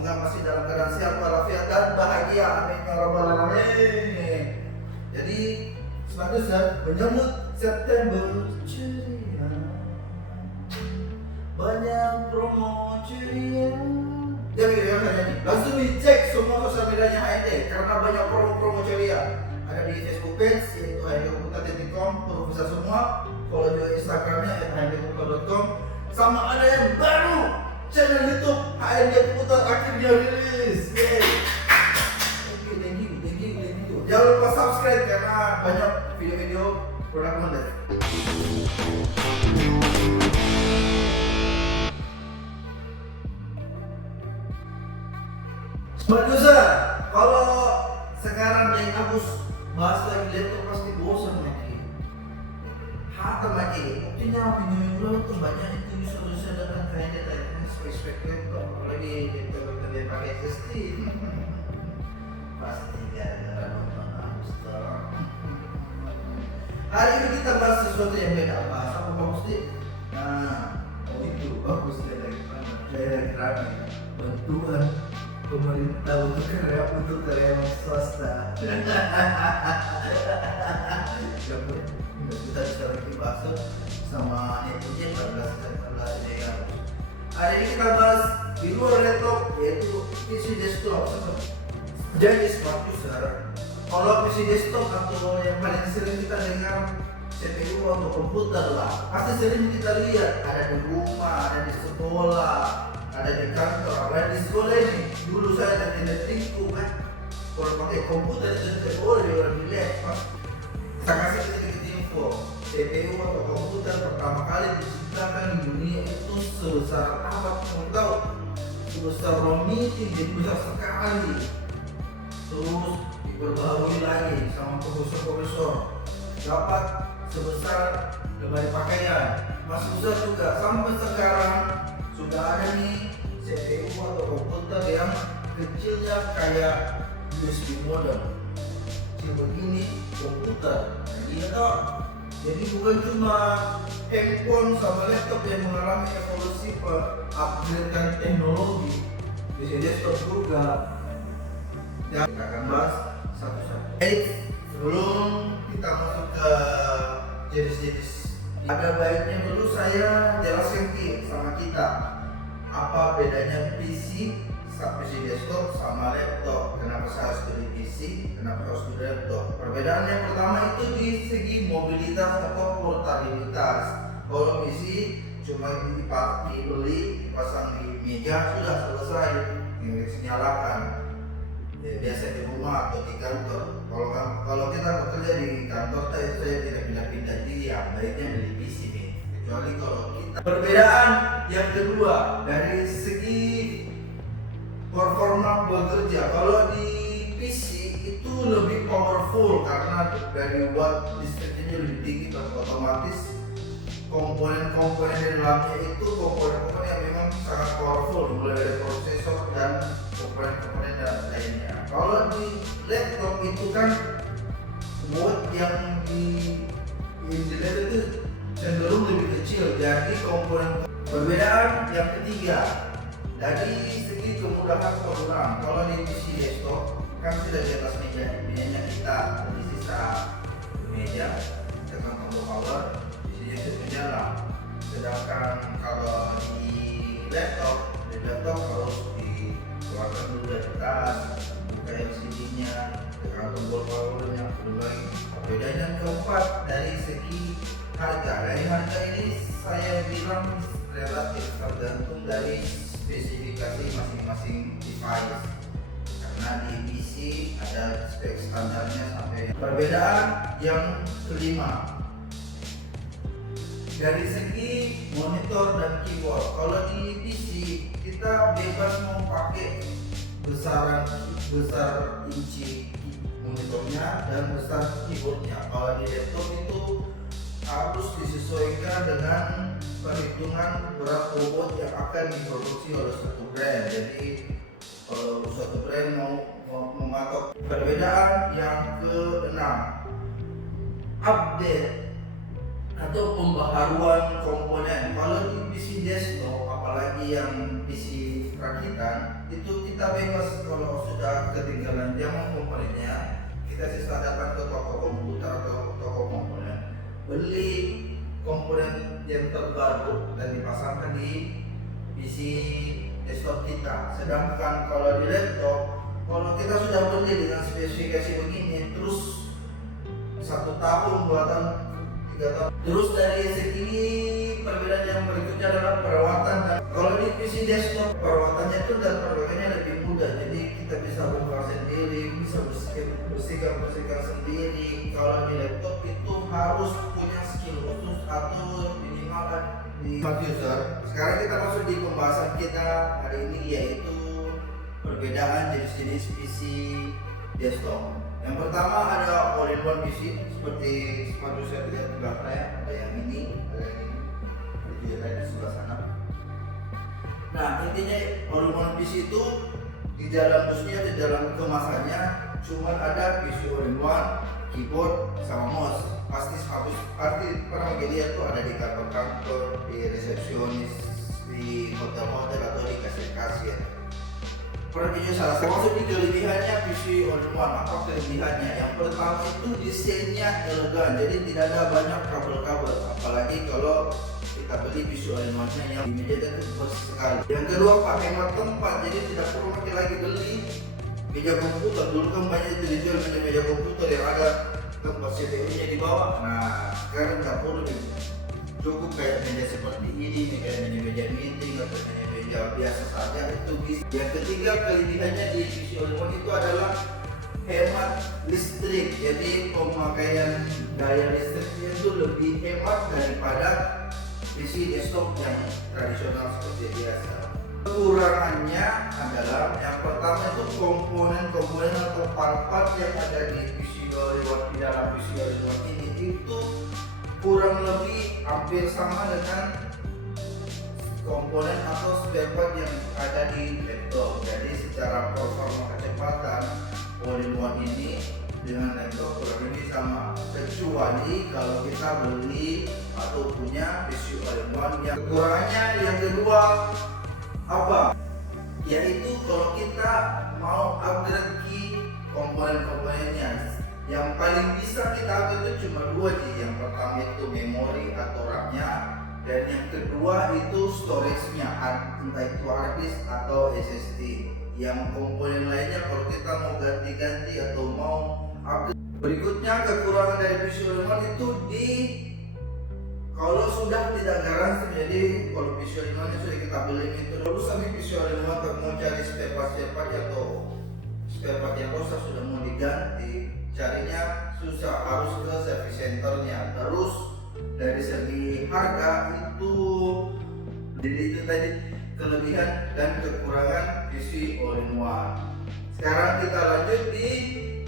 Semoga masih dalam keadaan sehat walafiat dan bahagia. Amin ya rabbal alamin. Jadi selanjutnya menyambut September ceria, banyak promo ceria. Jadi langsung dicek semua sosial medianya HND karena banyak promo-promo ceria. Ada di Facebook page yaitu hndekomputer.com, perlu bisa semua. Follow juga Instagramnya @hndekomputer.com. Sama ada yang baru, channel YouTube HND Komputer akhirnya rilis. Yeay. Thank you. Jangan lupa subscribe karena banyak video-video produk konten. Sobat user, kalau sekarang yang Agus bahas lagi laptop pasti bosan lagi. Hatam lagi. Buktinya video itu banyak itu bisa dengan kayak spek laptop, apalagi laptop yang pakai SSD. Pasti gara-gara nonton Agus toh. Hari ini kita bahas sesuatu yang beda. Bahas apa bagus sih? Nah, itu bagus dari rame. Bantuan pemerintah untuk karyawan swasta. Kita bisa lagi bahas sama netizen pada ya. Hari ini kita bahas di luar laptop yaitu PC desktop. Jadi smart user, kalau PC desktop atau yang paling sering kita dengar CPU atau komputer lah, pasti sering kita lihat ada di rumah, ada di sekolah, ada di kantor, ada di sekolah ini. Dulu saya tidak tingku kan, kalau pakai komputer itu tidak boleh orang dilihat. Saya kasih sedikit info, CPU atau komputer pertama kali diciptakan di dunia itu sebesar apa? Kamu tahu? Sebesar ROM meeting, jadi besar sekali. Terus diperbaharui lagi sama profesor dapat sebesar lemari pakaian, masih besar juga. Sampai sekarang sudah ada nih CPU atau komputer yang kecilnya kayak USB modem, kecil begini komputer. Jadi bukan cuma handphone sama laptop yang mengalami evolusi upgrade teknologi, PC desktop juga. Yang kita akan bahas satu-satu. Sebelum kita masuk ke jenis-jenis, ada baiknya dulu saya jelaskan sama kita apa bedanya PC desktop sama laptop. Kenapa saya harus beli PC, kenapa harus beli laptop? Perbedaan yang pertama itu di segi mobilitas atau portabilitas. Kalau PC cuma dibeli, dipasang di meja, sudah selesai, dinyalakan. Ya, biasa di rumah atau di kantor. Kalau kita bekerja di kantor, saya tidak pindah-pindah, jadi ya baiknya beli PC nih. Kecuali kalau kita. Perbedaan yang kedua dari segi performa bekerja. Kalau di PC itu lebih powerful karena dari watt listriknya lebih tinggi dan otomatis komponen-komponen di dalamnya itu komponen-komponen yang memang sangat powerful, mulai dari prosesor dan komponen-komponen dan lainnya. Kalau di laptop itu kan watt yang di laptop itu cenderung lebih kecil, jadi komponen. Perbedaan yang ketiga dari segi kemudahan penggunaan. Kalau di PC desktop kan sudah di atas mejanya kita di sisa meja dengan tombol power, di sini itu menyala. Sedangkan kalau di laptop harus dikeluarkan dulu dari tas, buka LCD-nya dengan tombol powernya. Bedanya yang keempat dari segi harga. Dari harga ini saya bilang relatif tergantung dari spesifikasi masing-masing device. Karena di PC ada spek standarnya sampai. Perbedaan yang kelima dari segi monitor dan keyboard. Kalau di PC kita bebas mau pakai besar inci monitornya dan besar keyboardnya. Kalau di laptop itu harus disesuaikan dengan perhitungan berat bobot yang akan diproduksi oleh suatu brand. Jadi kalau suatu brand mau mematok. Perbedaan yang keenam, update atau pembaharuan komponen. Kalau di PC desktop, apalagi yang PC rakitan, itu kita bebas kalau sudah ketinggalan zaman komponennya, kita sisa datang ke toko komputer atau toko komponen, beli komponen yang terbaru dan dipasangkan di PC desktop kita. Sedangkan kalau di laptop, kalau kita sudah beli dengan spesifikasi begini, terus 1 tahun, 2 tahun, 3 tahun, terus dari segi perbedaan yang berikutnya adalah perawatan. Dan kalau di PC desktop perawatannya itu dan perbaikannya lebih mudah, jadi kita bisa bongkar sendiri, bisa bersihkan sendiri. Kalau di laptop itu harus punya skill khusus atau minimal di smart user. Sekarang kita masuk di pembahasan kita hari ini, yaitu perbedaan jenis-jenis PC desktop. Yang pertama ada all-in-one PC seperti smart user lihat di belakang saya, ada yang ini, ada yang ini, ada juga di sebelah sana. Nah, intinya all-in-one PC itu di dalam busnya, di dalam kemasannya cuma ada PC all-in-one, keyboard sama mouse. Pasti pernah lihat tuh ada di kantor-kantor, di resepsionis, di hotel-hotel atau di kasir-kasir. Perbedaannya salah satu masuk di kelebihannya PC all-in-one. Apa kelebihannya? Yang pertama itu desainnya elegan, jadi tidak ada banyak kabel-kabel. Apalagi kalau kita beli PC all-in-one-nya yang di meja itu besar sekali. Yang kedua, pakai hemat tempat, jadi tidak perlu pakai lagi beli meja komputer. Dulu kan banyak itu dijual meja komputer yang ada tempat CPU-nya di bawah. Nah, sekarang tidak perlu, cukup kayak meja seperti ini, kayak meja meeting atau meja biasa saja itu bisa. Yang ketiga kelebihannya di PC all-in-one itu adalah hemat listrik, jadi pemakaian daya listriknya itu lebih hemat daripada PC desktop yang tradisional seperti biasa. Kekurangannya adalah yang pertama itu komponen atau part-part yang ada di PC all-in-one, di dalam PC all-in-one ini itu kurang lebih hampir sama dengan komponen atau spare part yang ada di laptop. Jadi secara performa kecepatan all-in-one ini dengan laptop kurang lebih sama, kecuali kalau kita beli atau punya PC all-in-one. Yang kekurangannya yang kedua apa? Yaitu kalau kita mau upgrade key komponen-komponennya, yang paling bisa kita upgrade itu cuma dua sih. Yang pertama itu memori atau RAM-nya, dan yang kedua itu storage-nya, entah itu hard disk atau SSD. Yang komponen lainnya kalau kita mau ganti-ganti atau mau upgrade. Berikutnya kekurangan dari PC all-in-one itu di kalau sudah tidak garansi. Jadi kalau PC all-in-one sudah kita beli itu dulu sampai PC all-in-one mau cari spare part atau spare part yang rusak sudah mau diganti, carinya susah, harus ke service centernya. Terus dari segi harga itu, jadi itu tadi kelebihan dan kekurangan PC all-in-one. Sekarang kita lanjut di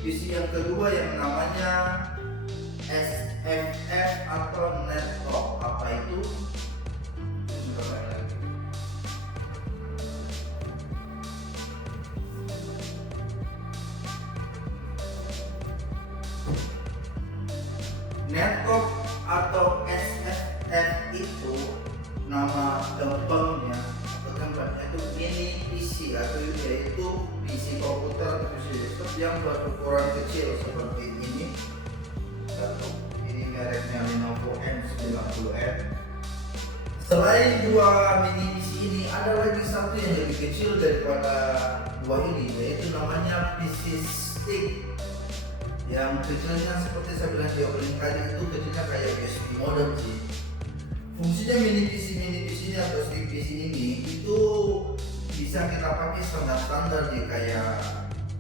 PC yang kedua yang namanya SFF atau Netlog. Apa itu? Netlog atau SFF itu nama gampangnya atau gambarnya itu mini PC, atau yaitu PC komputer atau PC desktop yang berukuran kecil seperti ini. Ini mereknya Lenovo M90N. Selain dua mini PC ini, ada lagi satu yang lebih kecil daripada dua ini, yaitu namanya PC Stick. Yang kecilnya seperti saya bilang di opening tadi, itu kecilnya kayak USB modem sih. Fungsinya mini PC atau stick PC ini itu bisa kita pakai standar nih, kayak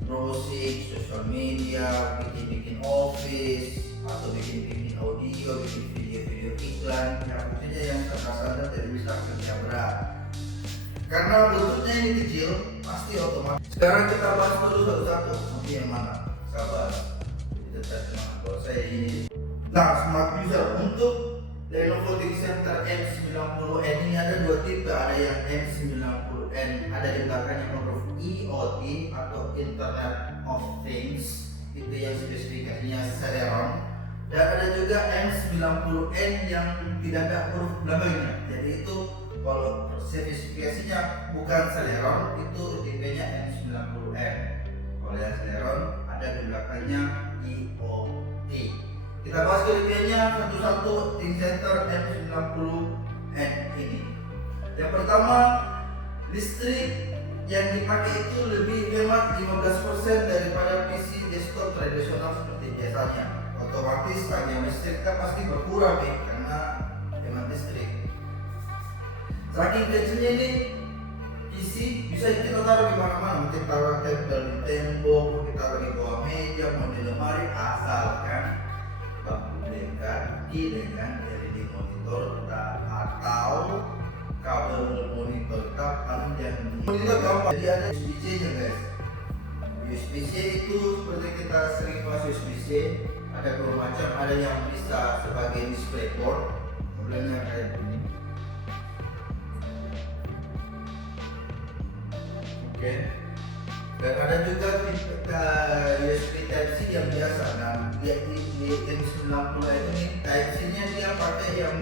browsing, social media, bikin office, atau bikin audio, bikin video iklan. Ya fungsinya yang standar tidak bisa kerja berat. Karena bentuknya ini kecil, pasti otomatis. Sekarang kita bahas dulu satu-satu. Nanti yang mana? Sabar. Kalau saya ini. Nah, smart user untuk Lenovo ThinkCentre M90N ini ada dua tipe. Ada yang M90N, ada di belakangnya huruf IoT atau Internet of Things, itu yang spesifikasinya Celeron. Dan ada juga M90N yang tidak ada huruf belakangnya, jadi itu Kalau spesifikasinya bukan Celeron, itu tipenya M90N. Kalau yang Celeron ada di belakangnya IoT. Kita bahas kelebihannya satu-satu Think Center M90N ini. Yang pertama, listrik yang dipakai itu lebih hemat 15% daripada PC desktop tradisional seperti biasanya. Otomatis tagihan listrik kan pasti berkurang karena hemat listrik. Saking kecilnya ini PC bisa kita taruh di mana-mana, mungkin taruh tempel di tembok, kita taruh di bawah meja, mau di lemari, asalkan ganti dengan LED monitor atau kabel monitor panjang. Monitor gampang, jadi ada USB-C nya guys. USB-C itu seperti kita sering bahas USB-C, ada dua macam, ada yang bisa sebagai DisplayPort, modelnya kayak gini. Oke. Dan ada juga USB Type-C yang biasa. Nah, di M90 ini Type-C nya dia pakai yang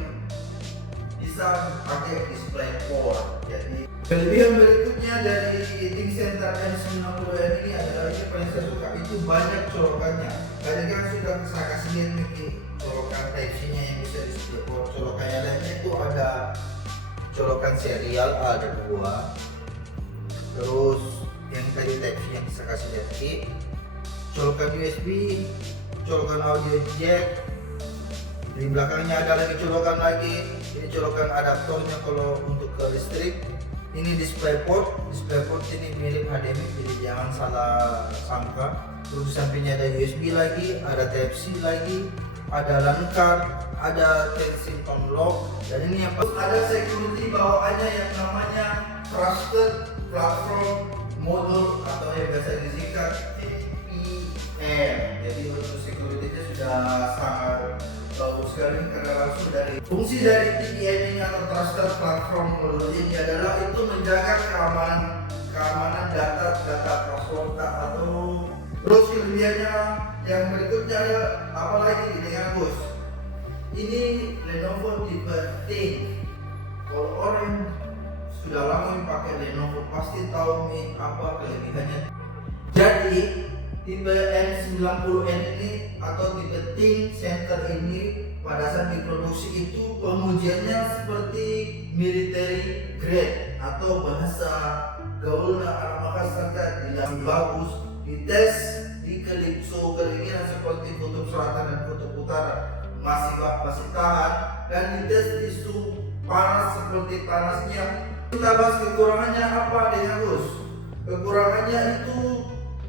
bisa pakai DisplayPort. Jadi kelebihan berikutnya dari Think Center M90 ini adalah ini paling saya suka, itu banyak colokannya. Tadi kan sudah saya kasih lihat nih colokan Type-C nya yang bisa DisplayPort. Colokan yang lainnya itu ada colokan serial ada dua. Terus yang tadi Type-C yang bisa kasih lihat ini colokan USB, colokan audio jack. Di belakangnya ada lagi colokan lagi. Ini colokan adaptornya kalau untuk ke listrik. Ini DisplayPort. DisplayPort ini mirip HDMI, jadi jangan salah sangka. Terus di sampingnya ada USB lagi, ada Type-C lagi, ada LAN card, ada tension unlock, dan ini yang ada security bawaannya yang namanya Trusted Platform Module atau yang biasa disingkat TPM. Jadi untuk security-nya sudah sangat bagus sekali karena langsung dari fungsi dari TPM ini atau Trusted Platform Module ini adalah itu menjaga keamanan data password atau. Terus kelebihannya yang berikutnya ya, apalagi dengan bos ini Lenovo tipe Think. Kalau orang sudah lama pakai Lenovo pasti tahu nih apa kelebihannya. Jadi tipe M90N ini atau tipe Think Center ini pada saat diproduksi itu pengujiannya seperti military grade atau bahasa gaulnya anak Makassar tidak bagus, dites di Calypso keinginan seperti kutub selatan dan kutub utara masih tahan, dan dites di suhu panas seperti panasnya. Kita bahas kekurangannya apa dengan Gus? Kekurangannya itu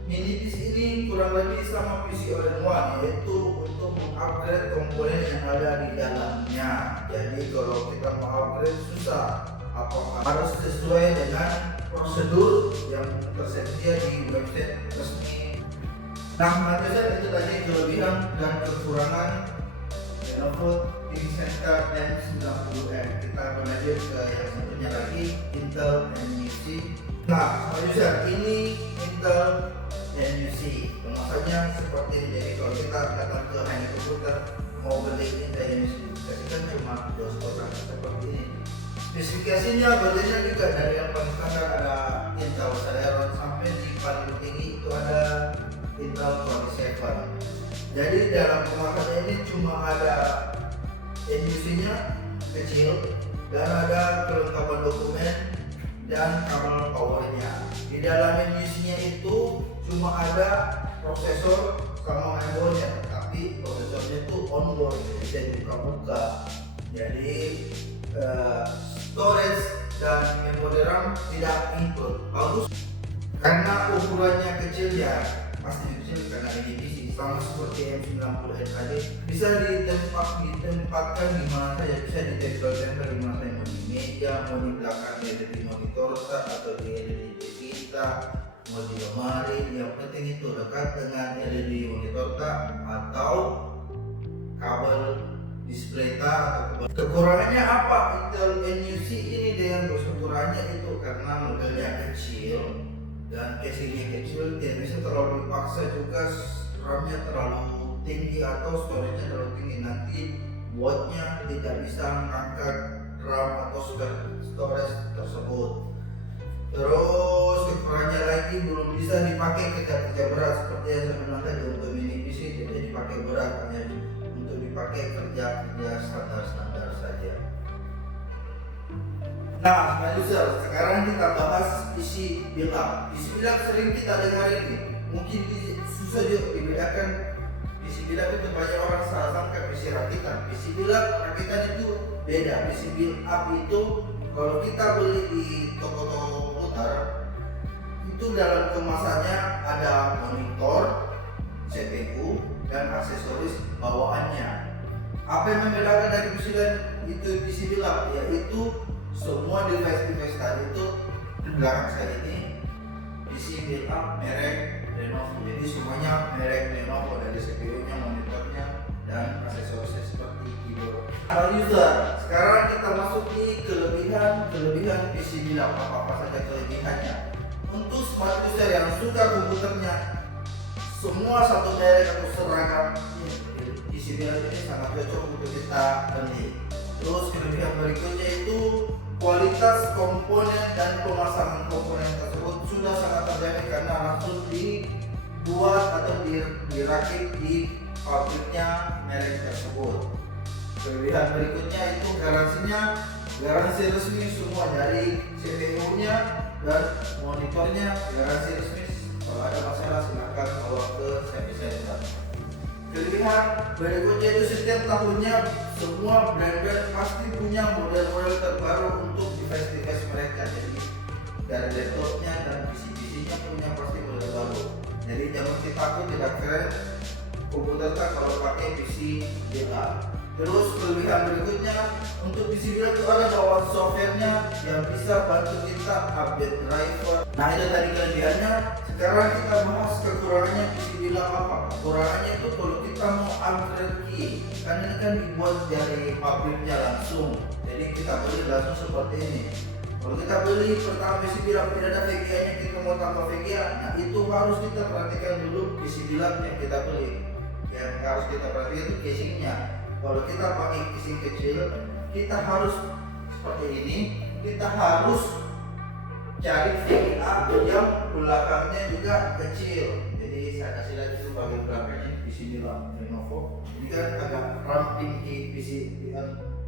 mini PC ini kurang lebih sama PC all-in-one, yaitu untuk mengupgrade komponen yang ada di dalamnya. Jadi kalau kita mau upgrade susah, apakah harus sesuai dengan prosedur yang tersedia di website resmi. Nah, maksudnya itu tadi kelebihan dan kekurangan Lenovo Think Center M90N. Kita lanjut ke yang satunya lagi, Intel NUC. Nah, maksudnya ini Intel NUC. Kemasannya seperti ini. Jadi kalau kita datang ke hanya komputer mau beli Intel NUC, jadi kan cuma 2 kotak seperti ini. Spesifikasinya berbeda juga, dari yang paling standar ada Intel Celeron sampai di paling tinggi itu ada Intel Core i7. Jadi dalam kemasannya ini cuma ada NUC-nya kecil dan ada kelengkapan dokumen dan kabel powernya. Di dalam NUC-nya itu cuma ada prosesor sama mainboardnya, tapi prosesornya itu onboard, bisa dibuka-buka. Jadi storage dan memori RAM tidak include. Bagus karena ukurannya kecil ya, pasti kecil karena ini PC sama seperti M90N tadi, bisa ditempatkan di mana saja, bisa ditempel-tempel di mana saja, mau di meja, mau di belakang LED monitor atau di LED kita, mau di lemari. Yang penting itu dekat dengan LED monitor atau kabel display atau kekurangannya apa Intel NUC ini dengan kekurangannya itu karena modelnya kecil dan casingnya kecil, tidak bisa terlalu dipaksa juga, RAM-nya terlalu tinggi atau storage-nya terlalu tinggi, nanti buatnya tidak bisa mengangkat RAM atau storage tersebut. Terus kekurangannya lagi belum bisa dipakai kerja berat seperti yang saya bilang tadi. Untuk mini PC tidak dipakai berat, hanya untuk dipakai kerja standar saja. Nah, user, sekarang kita bahas PC build up. PC build up sering kita dengar ini, mungkin susah juga dibedakan. PC build up itu banyak orang salah sangka PC rakitan. PC build up rakitan itu beda. PC build up itu kalau kita beli di toko-toko komputer, itu dalam kemasannya ada monitor, CPU, dan aksesoris bawaannya. Apa yang membedakan dari PC build up? Yaitu semua device tadi itu di belakang saya ini PC build up merek Lenovo. Jadi semuanya merek Lenovo, dari CPU-nya, monitornya, dan aksesorisnya seperti keyboard. Kalau user, sekarang kita masuk di kelebihan PC build up. Apa saja kelebihannya? Untuk smart user yang suka komputernya semua satu merek atau seragam, PC build up ini sangat cocok untuk kita beli. Terus kelebihan berikutnya itu kualitas komponen dan pemasangan komponen tersebut sudah sangat terjamin karena langsung dibuat atau dirakit di pabriknya merek tersebut. Kelebihan berikutnya itu garansi resmi semua, dari CPU-nya dan monitornya garansi resmi. Kalau ada masalah silahkan bawa ke service center. Kelebihan berikutnya itu setiap tahunnya semua brand-brand pasti punya model-model terbaru untuk device mereka. Jadi dari laptopnya dan PC-nya punya pasti model baru. Jadi jangan takut tidak keren komputer kalau pakai PC build up. Terus kelebihan berikutnya untuk PC build up itu ada bawaan softwarenya yang bisa bantu kita update driver. Nah itu tadi kelebihannya. Sekarang kita bahas kekurangannya PC build up apa? Kekurangannya itu kalau kita mau upgrade key, kan ini kan dibuat dari pabriknya langsung. Jadi kita beli langsung seperti ini. Kalau kita beli pertama PC build up tidak ada VGA-nya, kita mau tambah VGA, nah itu harus kita perhatikan dulu PC build up yang kita beli. Yang harus kita perhatikan itu casingnya. Kalau kita pakai casing kecil, kita harus seperti ini. Kita harus cari VGA yang belakangnya juga kecil. Jadi saya kasih lagi dulu bagian belakangnya PC build up Lenovo. Ini kan agak ramping di PC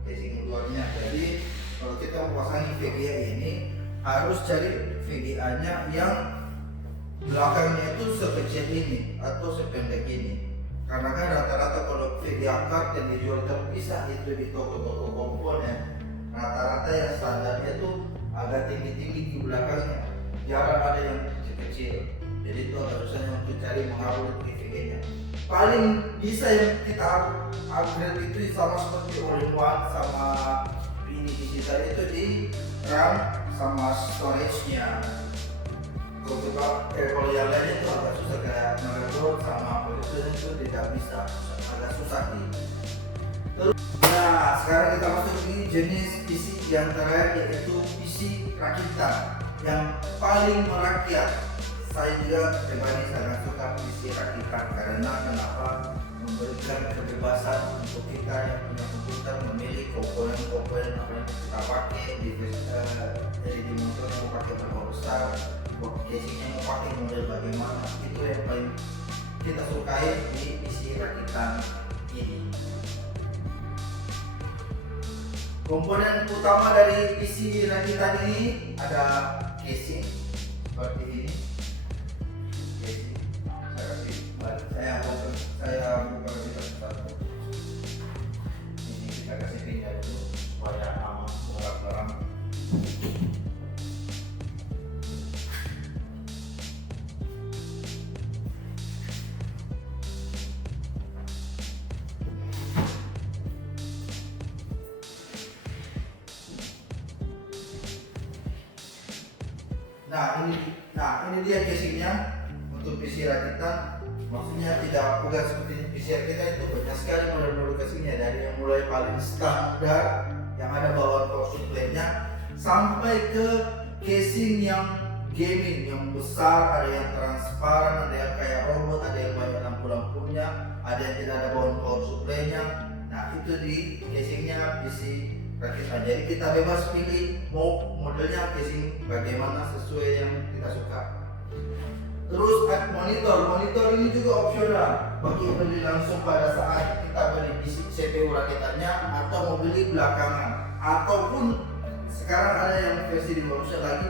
casing luarnya. Jadi kalau kita memasang VGA ini harus cari VGA-nya yang belakangnya itu sekecil ini atau sependek ini. Karena kan rata-rata kalau VGA card yang dijual terpisah itu di toko-toko komponen, rata-rata yang standarnya itu agak tinggi-tinggi di belakangnya, jarang ada yang kecil. Jadi itu agak susahnya untuk cari mengupload VGA-nya. Paling bisa yang kita upgrade itu sama seperti all-in-one sama ini digital itu di RAM sama storage-nya. Kalau yang lainnya itu agak susah, kayak motherboard sama processor itu tidak bisa, agak susah nih. Terus, nah sekarang kita masuk di jenis PC yang terakhir, yaitu PC rakitan yang paling merakyat. Saya juga pribadi sangat suka PC rakitan karena kenapa? Memberikan kebebasan untuk kita yang punya komputer memilih komponen apa yang kita pakai jadi di motor mau pakai berapa besar, casingnya mau pakai model bagaimana, itu yang paling kita sukai di PC rakitan ini. Komponen utama dari PC rakitan ini ada casing seperti ini. Saya buka satu-satu. Ini kita kasih pindah dulu supaya aman barang-barang. Nah ini dia casingnya untuk PC rakitan. Maksudnya tidak bukan seperti PC kita itu banyak sekali model-model casingnya, dari yang mulai paling standar yang ada bawaan power supply-nya sampai ke casing yang gaming yang besar, ada yang transparan, ada yang kayak robot, ada yang banyak lampu-lampunya, ada yang tidak ada bawaan power supply-nya. Nah itu di casingnya PC rakitan. Jadi kita bebas pilih mau modelnya casing bagaimana sesuai yang kita suka. Terus monitor ini juga opsional bagi beli langsung pada saat kita beli di CPU rakitannya atau mau beli belakangan, ataupun sekarang ada yang versi di bawah lagi,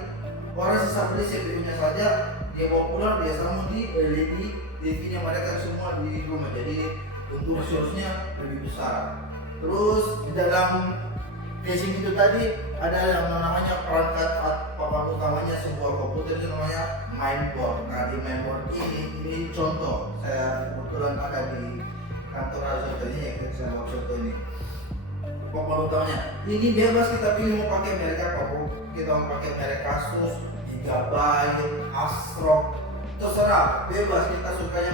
orang sisa beli CPU-nya saja dia bawa pulang, dia sambung di LED TV-nya mereka semua di rumah, jadi untuk resource-nya lebih besar. Terus di dalam casing itu tadi ada yang namanya perangkat papan utamanya sebuah komputer, itu namanya mainboard. Nah di mainboard ini contoh, saya kebetulan ada di kantor ada contohnya ya, saya mau contoh ini. Papan utamanya ini bebas kita pilih mau pakai merek apa, kita mau pakai merek Asus, Gigabyte, Asrock, terserah, bebas kita sukanya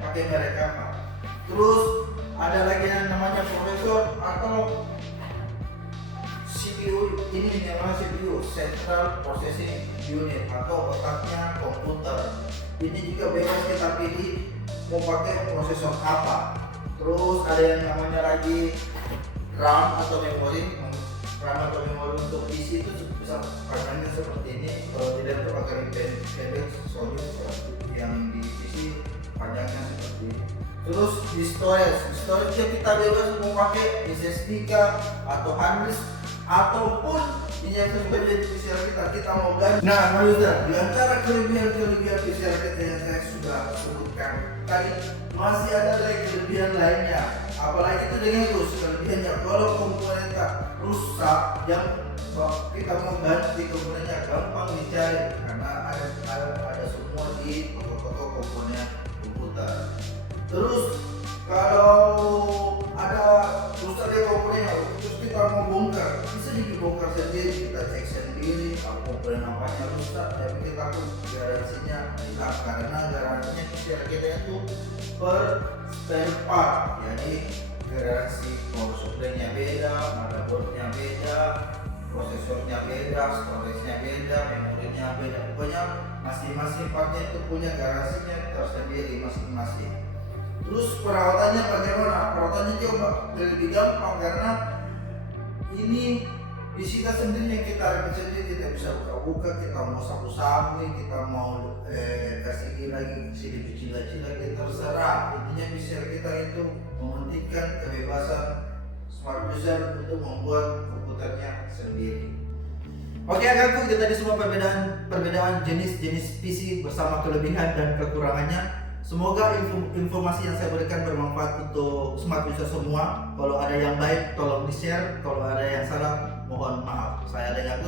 pakai merek apa. Terus ada lagi yang namanya prosesor atau CPU, ini namanya CPU Central Processing Unit atau otaknya komputer. Ini juga bebas kita pilih mau pakai prosesor apa. Terus ada yang namanya lagi RAM atau memori. RAM atau memori untuk PC itu bisa panjangnya seperti ini, kalau tidak itu pakai pendek solid yang di PC panjangnya seperti ini. Terus di storage kita bebas mau pakai SSD atau hard disk ataupun ini yang sesuai PCR kita mau ganti. Nah, user, di antara kelebihan PCR kita yang saya sudah sebutkan tadi, masih ada lagi kelebihan lainnya. Apalagi itu dengan kelebihannya, kalau komponen rusak yang kita mau ganti komponennya gampang dicari karena ada semua di toko-toko komponen komputer. Terus kalau ada rusak di komponennya, terus kita mau bongkar, bisa dibongkar sendiri, kita cek sendiri komponen apanya rusak, tapi kita pun garansinya hilang karena garansinya kita itu per spare part, jadi garansi power supply-nya beda, motherboard-nya beda, prosesornya beda, storage-nya beda, memorinya beda, pokoknya masing-masing partnya itu punya garansinya tersendiri masing-masing. Terus perawatannya bagaimana? Perawatannya juga lebih gampang karena ini isi kita sendiri yang kita review sendiri, kita bisa buka-buka, kita mau sapu-sapu, kita mau kasih lagi, kasih kecil-kecil lagi, terserah. Intinya bisa kita itu mementingkan kebebasan smart user untuk membuat komputernya sendiri. Oke agakku, itu tadi semua perbedaan jenis-jenis PC bersama kelebihan dan kekurangannya. Semoga informasi yang saya berikan bermanfaat untuk smart user semua. Kalau ada yang baik tolong di share, kalau ada yang salah mohon maaf. Saya Agus,